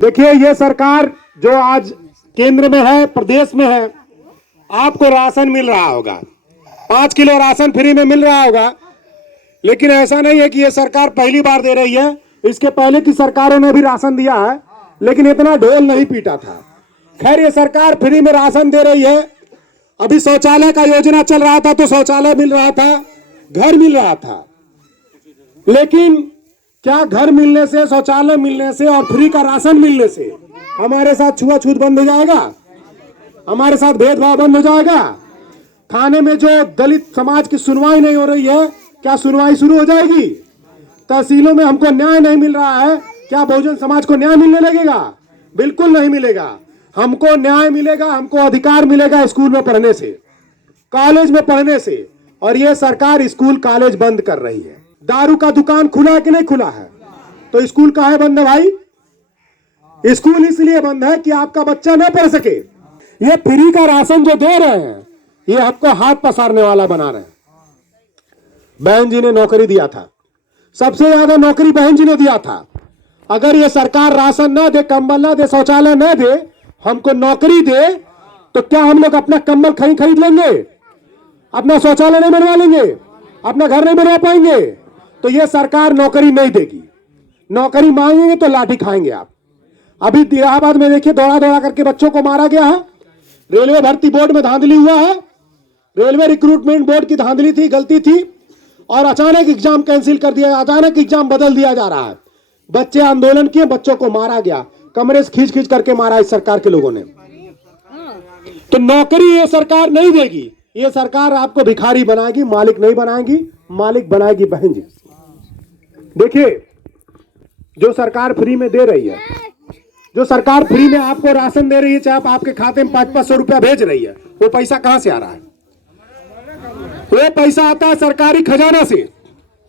देखिए, ये सरकार जो आज केंद्र में है, प्रदेश में है, आपको राशन मिल रहा होगा, 5 किलो राशन फ्री में मिल रहा होगा। लेकिन ऐसा नहीं है कि ये सरकार पहली बार दे रही है, इसके पहले की सरकारों ने भी राशन दिया है, लेकिन इतना ढोल नहीं पीटा था। खैर, ये सरकार फ्री में राशन दे रही है। अभी शौचालय का योजना चल रहा था तो शौचालय मिल रहा था, घर मिल रहा था। लेकिन क्या घर मिलने से, शौचालय मिलने से और फ्री का राशन मिलने से हमारे साथ छुआछूत बंद हो जाएगा? हमारे साथ भेदभाव बंद हो जाएगा? थाने में जो दलित समाज की सुनवाई नहीं हो रही है, क्या सुनवाई शुरू हो जाएगी? तहसीलों में हमको न्याय नहीं मिल रहा है, क्या बहुजन समाज को न्याय मिलने लगेगा? बिल्कुल नहीं मिलेगा। हमको न्याय मिलेगा, हमको अधिकार मिलेगा स्कूल में पढ़ने से, कॉलेज में पढ़ने से। और ये सरकार स्कूल कॉलेज बंद कर रही है। दारू का दुकान खुला है कि नहीं खुला है? तो स्कूल काहे बंद है भाई? स्कूल इसलिए बंद है कि आपका बच्चा न पढ़ सके। ये फ्री का राशन जो दे रहे हैं, ये आपको हाथ पसारने वाला बना रहे हैं। बहन जी ने नौकरी दिया था, सबसे ज्यादा नौकरी बहन जी ने दिया था। अगर ये सरकार राशन ना दे, कंबल ना दे, शौचालय ना दे, हमको नौकरी दे, तो क्या हम लोग अपना कंबल खरीद लेंगे? अपना शौचालय नहीं बनवा लेंगे? अपना घर नहीं बनवा पाएंगे? तो ये सरकार नौकरी नहीं देगी। नौकरी मांगेंगे तो लाठी खाएंगे आप। अभी इलाहाबाद में देखिए, दौड़ा दौड़ा करके बच्चों को मारा गया है। रेलवे भर्ती बोर्ड में धांधली हुआ है, रेलवे रिक्रूटमेंट बोर्ड की धांधली थी, गलती थी, और अचानक एग्जाम कैंसिल कर दिया, अचानक एग्जाम बदल दिया जा रहा है। बच्चे आंदोलन किए, बच्चों को मारा गया, कमरे से खींच खींच करके मारा इस सरकार के लोगों ने। तो नौकरी ये सरकार नहीं देगी। ये सरकार आपको भिखारी बनाएगी, मालिक नहीं बनाएगी। मालिक बनाएगी बहन जी। देखिए, जो सरकार फ्री में दे रही है, जो सरकार फ्री में आपको राशन दे रही है, चाहे आप आपके खाते में 500-500 रुपया भेज रही है, वो पैसा कहां से आ रहा है? वो पैसा आता है सरकारी खजाना से।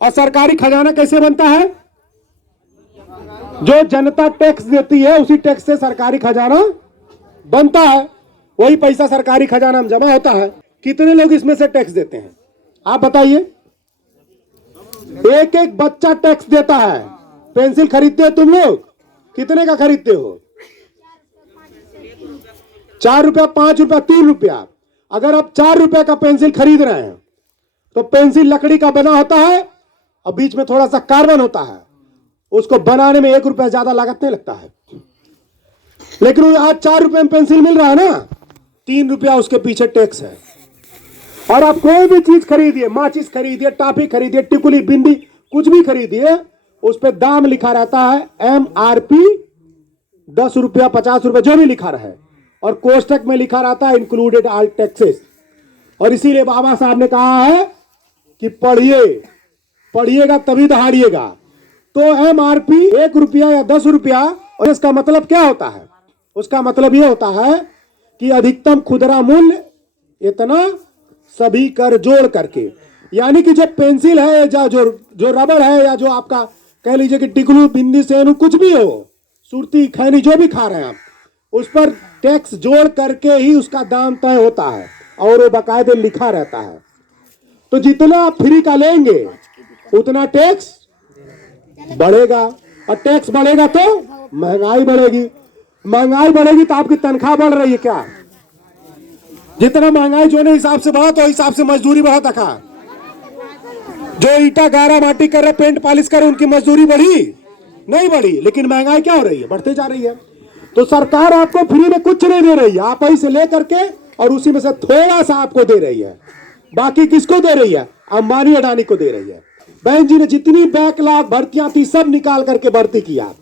और सरकारी खजाना कैसे बनता है? जो जनता टैक्स देती है, उसी टैक्स से सरकारी खजाना बनता है। वही पैसा सरकारी खजाना में जमा होता है। कितने लोग इसमें से टैक्स देते हैं आप बताइए? एक एक बच्चा टैक्स देता है। पेंसिल खरीदते हो तुम लोग, कितने का खरीदते हो? 4 रुपया, 5 रुपया, 3 रुपया। अगर आप 4 रुपया का पेंसिल खरीद रहे हैं, तो पेंसिल लकड़ी का बना होता है और बीच में थोड़ा सा कार्बन होता है। उसको बनाने में 1 रुपया ज्यादा लागत नहीं लगता है। लेकिन आज 4 रुपये में पेंसिल मिल रहा है ना, 3 रुपया उसके पीछे टैक्स है। और आप कोई भी चीज खरीदिए, माचिस खरीदिए, टॉफी खरीदिए, टिकुली, बिंदी, कुछ भी खरीदिए, उस पर दाम लिखा रहता है MRP 10 रुपया, 50 रुपया, जो भी लिखा रहे। और कोष्टक में लिखा रहता है इंक्लूडेड ऑल टैक्सेस। और इसीलिए बाबा साहब ने कहा है कि पढ़िए, पढ़िएगा तभी दहाड़िएगा। तो MRP 1 रुपया या 10 रुपया, और इसका मतलब क्या होता है? उसका मतलब यह होता है कि अधिकतम खुदरा मूल्य इतना, सभी कर जोड़ करके। यानी कि जो पेंसिल है, जो रबड़ है, या जो आपका कह लीजिए कि टिकलू, बिंदी, सेनु, कुछ भी हो, सुरती, खैनी, जो भी खा रहे हैं आप, उस पर टैक्स जोड़ करके ही उसका दाम तय होता है और वो बाकायदे लिखा रहता है। तो जितना आप फ्री का लेंगे उतना टैक्स बढ़ेगा, और टैक्स बढ़ेगा तो महंगाई बढ़ेगी। महंगाई बढ़ेगी तो आपकी तनख्वाह बढ़ रही है क्या? जितना महंगाई जो ने हिसाब से बढ़ा, तो हिसाब से मजदूरी बढ़ा था। जो ईटा, गारा, माटी कर रहे, पेंट पॉलिश कर रहे, उनकी मजदूरी बढ़ी नहीं बढ़ी। लेकिन महंगाई क्या हो रही है? बढ़ते जा रही है। तो सरकार आपको फ्री में कुछ नहीं दे रही है, आप ही से लेकर के और उसी में से थोड़ा सा आपको दे रही है। बाकी किसको दे रही है? अंबानी, अडानी को दे रही है। बहन जी ने जितनी बैकलॉग भर्तियां थी सब निकाल करके भर्ती किया।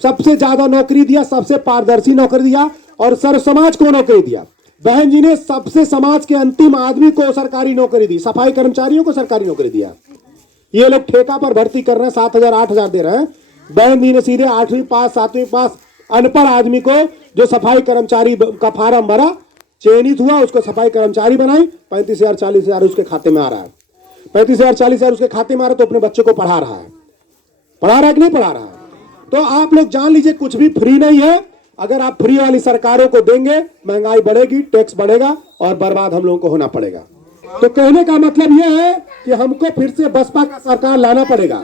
सबसे ज्यादा नौकरी दिया, सबसे पारदर्शी नौकरी दिया, और सर्व समाज को नौकरी दिया। बहन जी ने सबसे समाज के अंतिम आदमी को सरकारी नौकरी दी, सफाई कर्मचारियों को सरकारी नौकरी दिया। ये लोग ठेका पर भर्ती कर रहे हैं, 7,000 8,000 दे रहे हैं। बहन जी ने सीधे 8वीं पास, 7वीं पास अनपढ़ आदमी को, जो सफाई कर्मचारी का फार्म भरा, चयनित हुआ, उसको सफाई कर्मचारी बनाई। 35,000 40,000 उसके खाते में आ रहा है। 35,000 40,000 उसके खाते में आ रहा है, तो अपने बच्चे को पढ़ा रहा है। पढ़ा रहा है कि नहीं पढ़ा रहा है? तो आप लोग जान लीजिए, कुछ भी फ्री नहीं है। अगर आप फ्री वाली सरकारों को देंगे, महंगाई बढ़ेगी, टैक्स बढ़ेगा, और बर्बाद हम लोगों को होना पड़ेगा। तो कहने का मतलब यह है कि हमको फिर से बसपा का सरकार लाना पड़ेगा,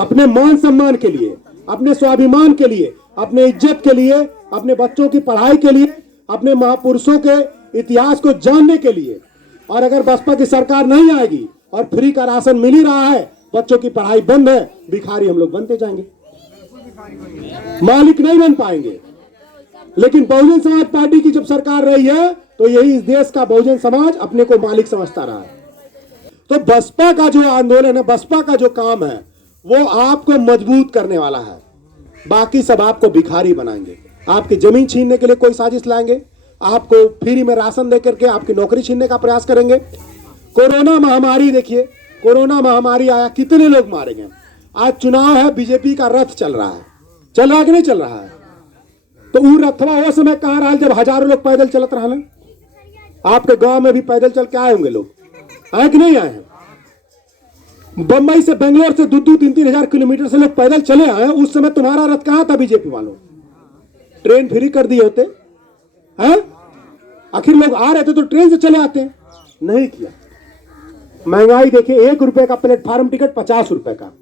अपने मान सम्मान के लिए, अपने स्वाभिमान के लिए, अपने इज्जत के लिए, अपने बच्चों की पढ़ाई के लिए, अपने महापुरुषों के इतिहास को जानने के लिए। और अगर बसपा की सरकार नहीं आएगी और फ्री का राशन मिल ही रहा है, बच्चों की पढ़ाई बंद है, भिखारी हम लोग बनते जाएंगे, मालिक नहीं बन पाएंगे। लेकिन बहुजन समाज पार्टी की जब सरकार रही है तो यही इस देश का बहुजन समाज अपने को मालिक समझता रहा है। तो बसपा का जो आंदोलन है, बसपा का जो काम है, वो आपको मजबूत करने वाला है। बाकी सब आपको भिखारी बनाएंगे, आपकी जमीन छीनने के लिए कोई साजिश लाएंगे, आपको फ्री में राशन देकर के आपकी नौकरी छीनने का प्रयास करेंगे। कोरोना महामारी देखिए, कोरोना महामारी आया, कितने लोग मारे गए। आज चुनाव है, बीजेपी का रथ चल रहा है, चल रहा है कि नहीं चल रहा है? तो वो रथवा वो समय कहाँ रहा जब हजारों लोग पैदल चलत रहा। आपके गांव में भी पैदल चल के आए होंगे लोग, आए कि नहीं आए हैं? बंबई से बेंगलोर से 2-3 हजार किलोमीटर से लोग पैदल चले आए। उस समय तुम्हारा रथ कहां था बीजेपी वालों? ट्रेन फ्री कर दिए होते हैं, आखिर लोग आ रहे थे तो ट्रेन से चले आते, नहीं किया। महंगाई देखिए, 1 रुपए का प्लेटफार्म टिकट 50 रुपए का,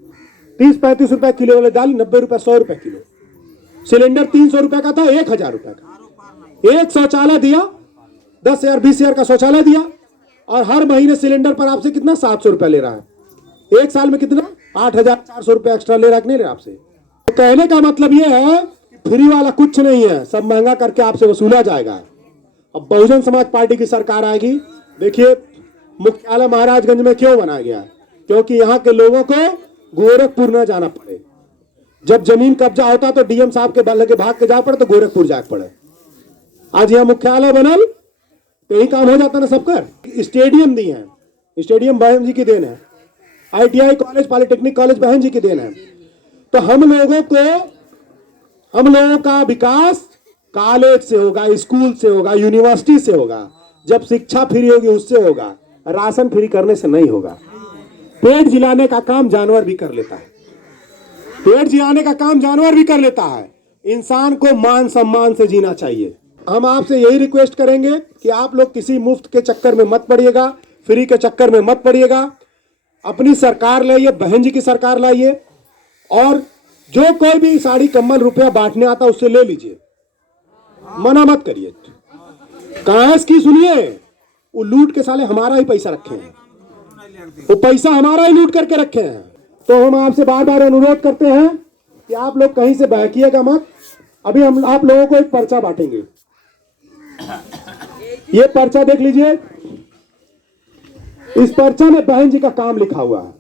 30-35 रुपए किलो वाले दाल 90 रुपए 100 रुपए किलो, सिलेंडर 300 रुपए का था 1000 रुपए का, एक शौचालय दिया 10,000-20,000 का शौचालय दिया, और हर महीने सिलेंडर पर आपसे कितना 700 रुपए ले रहा है। एक साल में कितना 8,400 रुपए एक्स्ट्रा ले रहा है कि नहीं ले रहा आपसे। तो कहने का मतलब यह है कि फ्री वाला कुछ नहीं है, सब महंगा करके आपसे वसूला जाएगा। अब बहुजन समाज पार्टी की सरकार आएगी। देखिए मुख्यालय महाराजगंज में क्यों बनाया गया? क्योंकि यहाँ के लोगों को गोरखपुर न जाना पड़े। जब जमीन कब्जा होता तो डीएम साहब के बल के भाग के जा पड़े तो गोरखपुर जा पड़े। आज यहाँ मुख्यालय बनल तो यही काम हो जाता ना सबका। स्टेडियम दिए हैं, स्टेडियम बहन जी की देन है, ITI कॉलेज, पॉलिटेक्निक कॉलेज बहन जी की देन है। तो हम लोगों का विकास कॉलेज से होगा, स्कूल से होगा, यूनिवर्सिटी से होगा। जब शिक्षा फ्री होगी उससे होगा, राशन फ्री करने से नहीं होगा। पेट जिलाने का काम जानवर भी कर लेता है, पेट जिलाने का काम जानवर भी कर लेता है। इंसान को मान सम्मान से जीना चाहिए। हम आपसे यही रिक्वेस्ट करेंगे कि आप लोग किसी मुफ्त के चक्कर में मत पड़िएगा, फ्री के चक्कर में मत पड़िएगा। अपनी सरकार लाइए, बहन जी की सरकार लाइए, और जो कोई भी साड़ी कंबल रुपया बांटने आता उससे ले लीजिए, मना मत करिए। कांग्रेस की सुनिए, वो लूट के साले हमारा ही पैसा रखे हैं, वो पैसा हमारा ही लूट करके रखे हैं। तो हम आपसे बार बार अनुरोध करते हैं कि आप लोग कहीं से बहकिएगा मत। अभी हम आप लोगों को एक पर्चा बांटेंगे, ये पर्चा देख लीजिए। इस पर्चा में बहन जी का काम लिखा हुआ है,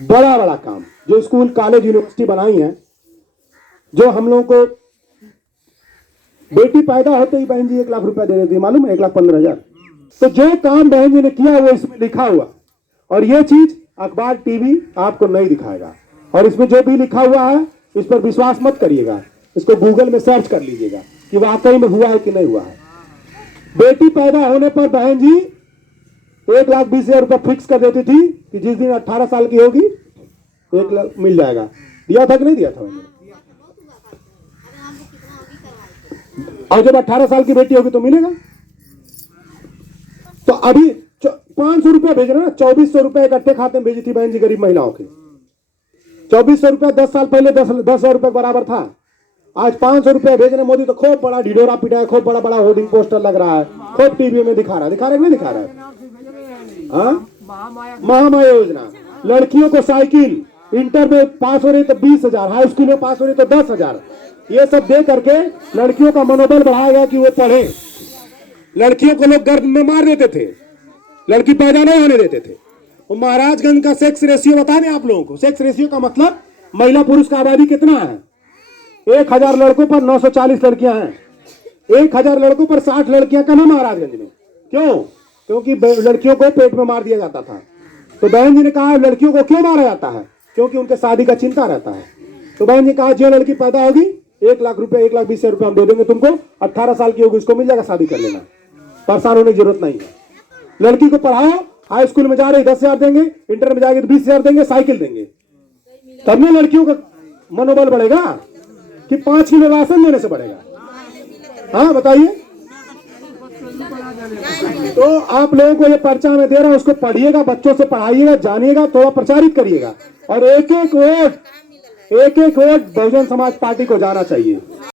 बड़ा बड़ा काम, जो स्कूल कॉलेज यूनिवर्सिटी बनाई है, जो हम लोगों को बेटी पैदा होते ही बहन जी 1 लाख रुपया दे देती है, मालूम है, 1,15,000। तो जो काम बहन जी ने किया वो इसमें लिखा हुआ, और ये चीज अखबार टीवी आपको नहीं दिखाएगा। और इसमें जो भी लिखा हुआ है इस पर विश्वास मत करिएगा, इसको गूगल में सर्च कर लीजिएगा कि वाकई में हुआ है कि नहीं हुआ है। बेटी पैदा होने पर बहन जी 1,20,000 रुपया फिक्स कर देती थी कि जिस दिन 18 साल की होगी 1 लाख मिल जाएगा। दिया था कि नहीं दिया था? और जब 18 साल की बेटी होगी तो मिलेगा। तो अभी 500 रुपया भेज रहे ना, 2400 रुपया इकट्ठे खाते में भेजी थी बहन जी गरीब महिलाओं के। 2400 रुपया 10 साल पहले 10,000 रुपये बराबर था। आज 500 रुपया भेज रहे मोदी, तो खूब बड़ा ढिढोरा पिटा है, खूब बड़ा बड़ा होर्डिंग पोस्टर लग रहा है, खूब टीवी में दिखा रहा है कि नहीं दिखा रहा है? महामाया योजना, लड़कियों को साइकिल, इंटर में पास हो रही तो 20,000, हाई स्कूल में पास हो रही तो 10,000, ये सब दे करके लड़कियों का मनोबल बढ़ाया गया कि वो पढ़े। लड़कियों को लोग गर्भ में मार देते थे, लड़की पैदा नहीं होने देते थे। और महाराजगंज का सेक्स रेशियो बता दें आप लोगों को। सेक्स रेशियो का मतलब महिला पुरुष का आबादी कितना है? 1,000 लड़कों पर 940 लड़कियां हैं। 1,000 लड़कों पर 60 लड़कियां कम है महाराजगंज में। क्यों? क्योंकि लड़कियों को पेट में मार दिया जाता था। तो बहन जी ने कहा लड़कियों को क्यों मारा जाता है? क्योंकि उनके शादी का चिंता रहता है। तो बहन जी कहा जो लड़की पैदा होगी 1 लाख रुपए, 1,20,000 रुपए हम दे देंगे तुमको, 18 साल की होगी उसको मिल जाएगा, शादी कर लेना, परेशान होने की जरूरत नहीं है। लड़की को पढ़ाओ, हाई स्कूल में जा रही 10,000 देंगे, इंटर में जाएगी तो 20,000 देंगे, साइकिल देंगे। तब में लड़कियों का मनोबल बढ़ेगा कि 5 किलो राशन देने से बढ़ेगा? हाँ बताइए। तो आप लोगों को ये पर्चा में दे रहा हूं, उसको पढ़िएगा, बच्चों से पढ़ाइएगा, जानिएगा, थोड़ा प्रचारित करिएगा। और एक एक एक वोट बहुजन समाज पार्टी को जाना चाहिए।